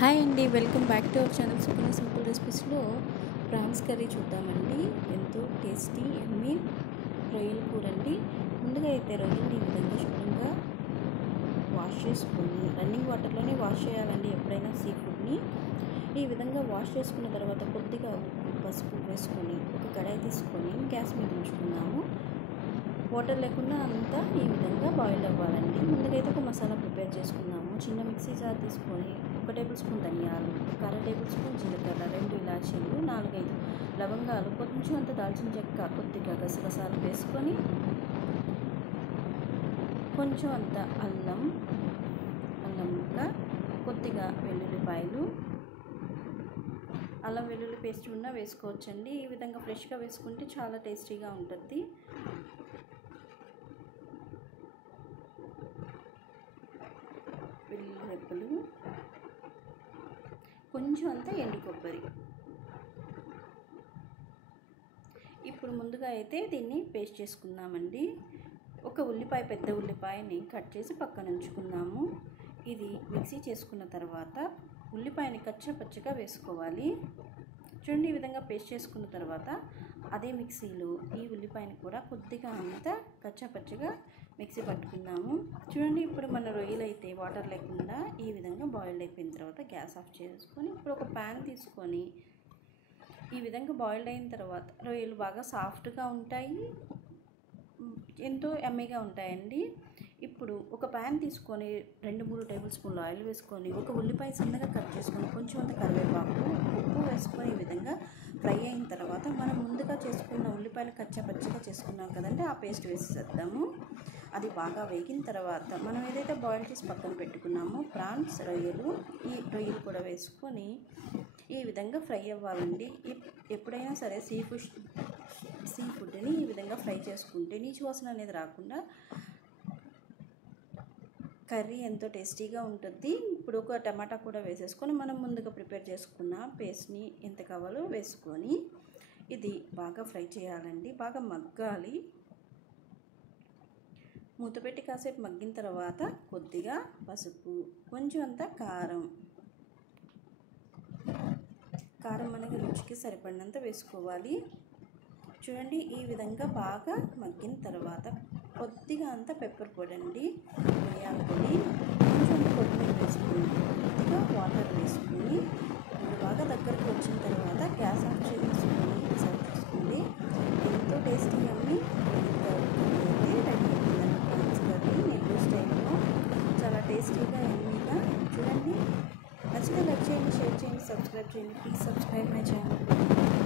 Hi అండి, welcome back to our channel Sukanya simple రెసిపీస్లో prawns curry చూద్దామండి. ఎంతో టేస్టీ ఎమ్మీ రొయ్యల కూర అండి. ముందుగా అయితే రొయ్యలు ఈ విధంగా శుభ్రంగా వాష్ చేసుకొని రన్నింగ్ వాటర్లోనే వాష్ చేయాలండి. ఎప్పుడైనా సీ ఫుడ్ని ఈ విధంగా వాష్ చేసుకున్న తర్వాత కొద్దిగా ఉప్పు పసుపు వేసుకొని ఒక కడాయి తీసుకొని గ్యాస్ మీద ఉంచుకున్నాము. వాటర్ లేకుండా అంతా ఈ విధంగా బాయిల్ అవ్వాలండి. ముందుకైతే ఒక మసాలా ప్రిపేర్ చేసుకున్నాము. చిన్న మిక్సీ జార్ తీసుకొని 1 టేబుల్ స్పూన్ ధనియాలు, 1/2 టేబుల్ స్పూన్ జీలకర్ర, 2 ఇలాచీలు, 4-5 లవంగాలు, కొంచెం అంత దాల్చిన చెక్క, కొద్దిగా గసగసాలు వేసుకొని కొంచెం అంత అల్లం ముక్క, కొద్దిగా వెల్లుల్లిపాయలు, అల్లం వెల్లుల్లి పేస్ట్ ఉన్నా వేసుకోవచ్చండి. ఈ విధంగా ఫ్రెష్గా వేసుకుంటే చాలా టేస్టీగా ఉంటుంది. వెల్లుల్లి రెబ్బలు, కొంచెం అంతా ఎండు కొబ్బరి. ఇప్పుడు ముందుగా అయితే దీన్ని పేస్ట్ చేసుకుందామండి. ఒక ఉల్లిపాయ, పెద్ద ఉల్లిపాయని కట్ చేసి పక్కన ఉంచుకున్నాము. ఇది మిక్సీ చేసుకున్న తర్వాత ఉల్లిపాయని కచ్చపచ్చగా వేసుకోవాలి. చూడండి, ఈ విధంగా పేస్ట్ చేసుకున్న తర్వాత అదే మిక్సీలో ఈ ఉల్లిపాయని కూడా కొద్దిగా అంతా కచ్చపచ్చగా మిక్సీ పట్టుకున్నాము. చూడండి, ఇప్పుడు మన రొయ్యలు అయితే వాటర్ లేకుండా ఈ విధంగా బాయిల్డ్ అయిపోయిన తర్వాత గ్యాస్ ఆఫ్ చేసుకొని ఇప్పుడు ఒక ప్యాన్ తీసుకొని ఈ విధంగా బాయిల్డ్ అయిన తర్వాత రొయ్యలు బాగా సాఫ్ట్గా ఉంటాయి, ఎంతో యమ్మీగా ఉంటాయండి. ఇప్పుడు ఒక ప్యాన్ తీసుకొని 2-3 టేబుల్ స్పూన్లు ఆయిల్ వేసుకొని ఒక ఉల్లిపాయ సన్నగా కట్ చేసుకొని కొంచెం అంత కరివేపాకు, ఉప్పు వేసుకొని ఈ విధంగా ఫ్రై అయిన తర్వాత మనం ముందుగా చేసుకున్న ఉల్లిపాయలు కచ్చపచ్చగా చేసుకున్నాం కదండి, ఆ పేస్ట్ వేసేద్దాము. అది బాగా వేగిన తర్వాత మనం ఏదైతే బాయిల్ చేసి పక్కన పెట్టుకున్నామో ప్రాన్స్ రొయ్యలు, ఈ రొయ్యలు కూడా వేసుకొని ఈ విధంగా ఫ్రై అవ్వాలండి. ఎప్పుడైనా సరే సీ ఫుడ్ని ఈ విధంగా ఫ్రై చేసుకుంటే నీచు వాసన అనేది రాకుండా కర్రీ ఎంతో టేస్టీగా ఉంటుంది. ఇప్పుడు ఒక టమాటా కూడా వేసేసుకొని మనం ముందుగా ప్రిపేర్ చేసుకున్న పేస్ట్ని ఎంత కావాలో వేసుకొని ఇది బాగా ఫ్రై చేయాలండి. బాగా మగ్గాలి. మూత పెట్టి కాసేపు మగ్గిన తర్వాత కొద్దిగా పసుపు, కొంచెం అంత కారం మనకి రుచికి సరిపడినంత వేసుకోవాలి. చూడండి, ఈ విధంగా బాగా మగ్గిన తర్వాత కొద్దిగా అంత పెప్పర్ పొడి అండి, మిరియాల పొడి, కొంచెం కొత్తిమీర వేసుకుని కొద్దిగా వాటర్ వేసుకుని బాగా దగ్గరకు వచ్చిన తర్వాత గ్యాస్ ఆఫ్ చేసుకుని సర్వ్ చేసుకోండి. ఎంతో టేస్టీ అమ్మి రెడీ అయిపోయిందండి ప్రాన్స్ కర్రీ నెల్లూరు స్టైల్లో. చాలా టేస్టీగా ఎమ్మీగా. చూడండి, నచ్చితే లైక్ చేయండి, షేర్ చేయండి, సబ్స్క్రైబ్ చేయండి. Please subscribe my channel.